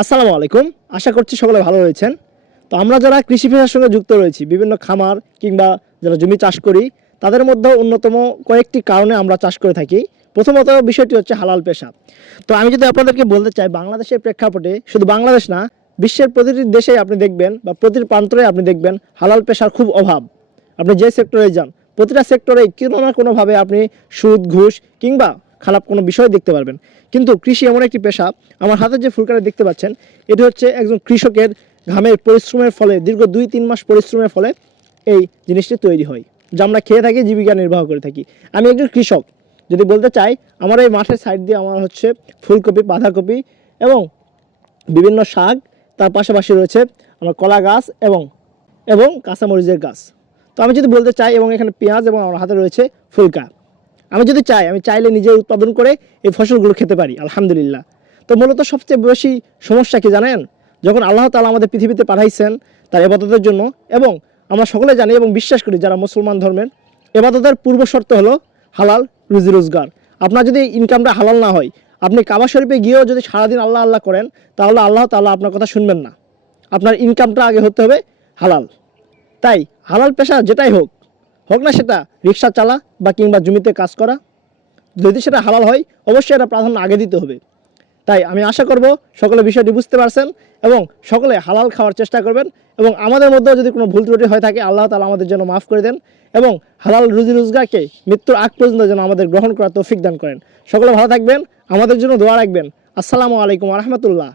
আসসালামু আলাইকুম। আশা করছি সকলে ভালো রয়েছেন। তো আমরা যারা কৃষি পেশার সঙ্গে যুক্ত রয়েছি, বিভিন্ন খামার কিংবা যারা জমি চাষ করি, তাদের মধ্যে অন্যতম কয়েকটি কারণে আমরা চাষ করে থাকি। প্রথমত বিষয়টি হচ্ছে হালাল পেশা। তো আমি যদি আপনাদেরকে বলতে চাই, বাংলাদেশের প্রেক্ষাপটে শুধু বাংলাদেশ না, বিশ্বের প্রতিটি দেশেই আপনি দেখবেন বা প্রতিটি প্রান্তরে আপনি দেখবেন হালাল পেশার খুব অভাব। আপনি যে সেক্টরে যান, প্রতিটা সেক্টরে কোনো না কোনোভাবে আপনি সুদ, ঘুষ কিংবা খারাপ কোনো বিষয় দেখতে পারবেন। কিন্তু কৃষি এমন একটি পেশা, আমার হাতে যে ফুলকাটা দেখতে পাচ্ছেন, এটি হচ্ছে একজন কৃষকের ঘামের পরিশ্রমের ফলে, দীর্ঘ 2-3 মাস পরিশ্রমের ফলে এই জিনিসটি তৈরি হয়, যা আমরা খেয়ে থাকি, জীবিকা নির্বাহ করে থাকি। আমি একজন কৃষক, যদি বলতে চাই, আমার এই মাঠের সাইড দিয়ে আমার হচ্ছে ফুলকপি, বাঁধাকপি এবং বিভিন্ন শাক, তার পাশাপাশি রয়েছে আমার কলা গাছ এবং এবং কাঁচামরিচের গাছ। তো আমি যদি বলতে চাই, এবং এখানে পেঁয়াজ এবং আমার হাতে রয়েছে ফুলকা। আমি যদি চাই, আমি চাইলে নিজে উৎপাদন করে এই ফসলগুলো খেতে পারি, আলহামদুলিল্লাহ। তো মূলত সবচেয়ে বেশি সমস্যা কি জানেন? যখন আল্লাহ তাআলা আমাদের পৃথিবীতে পাঠাইছেন তার ইবাদতের জন্য, এবং আমরা সকলে জানি এবং বিশ্বাস করি যারা মুসলমান ধর্মের, ইবাদতের পূর্ব শর্ত হলো হালাল রুজি রোজগার। আপনার যদি ইনকামটা হালাল না হয়, আপনি কাবা শরীফে গিয়েও যদি সারাদিন আল্লাহ আল্লাহ করেন, তাহলে আল্লাহ তাআলা আপনার কথা শুনবেন না। আপনার ইনকামটা আগে হতে হবে হালাল। তাই হালাল পেশা যেটাই হোক, হোক না সেটা রিক্সা চালা বা কিংবা জমিতে কাজ করা, যদি সেটা হালাল হয়, অবশ্যই এটা প্রাধান্য আগে দিতে হবে। তাই আমি আশা করব সকলে বিষয়টি বুঝতে পারছেন এবং সকলে হালাল খাওয়ার চেষ্টা করবেন, এবং আমাদের মধ্যেও যদি কোনো ভুল ত্রুটি হয়ে থাকে, আল্লাহ তাআলা আমাদের জন্য মাফ করে দেন এবং হালাল রুজি রোজগারকে মৃত্যুর আগ পর্যন্ত যেন আমাদের গ্রহণ করার তৌফিক দান করেন। সকলে ভালো থাকবেন, আমাদের জন্য দোয়া রাখবেন। আসসালামু আলাইকুম ওয়া রাহমাতুল্লাহ।